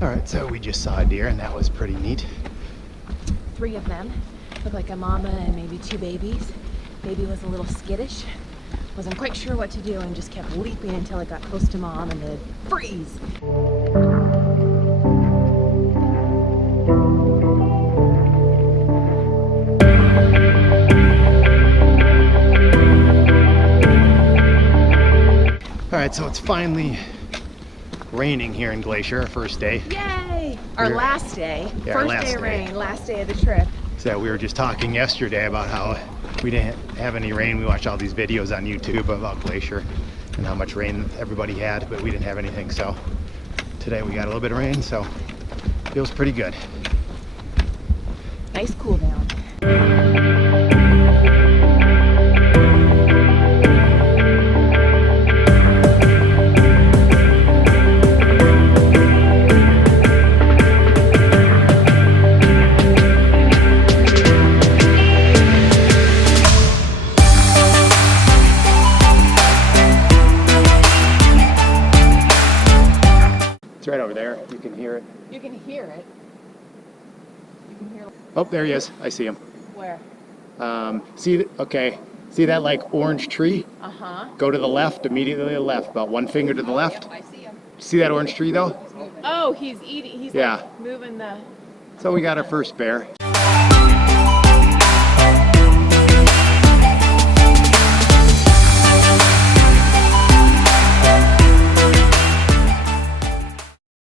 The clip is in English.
Alright, so we just saw a deer and that was pretty neat. 3 of them. Looked like a mama and maybe 2 babies. Baby was a little skittish. Wasn't quite sure what to do and just kept leaping until it got close to mom and then freeze. Alright, so it's finally raining here in Glacier, our first day. Yay! Our last day. Yeah, First day of rain, last day of the trip. So we were just talking yesterday about how we didn't have any rain. We watched all these videos on YouTube about Glacier and how much rain everybody had, but we didn't have anything. So today we got a little bit of rain, so it feels pretty good. Nice cool down. It's right over there. You can hear it. You can hear it. You can hear. Oh, there he is. I see him. Where? Okay. See that like orange tree? Uh-huh. Go to the left, immediately to the left, about 1 finger to the left. I see him. See that orange tree though? Oh, he's eating. He's Yeah. like moving the. So we got our first bear.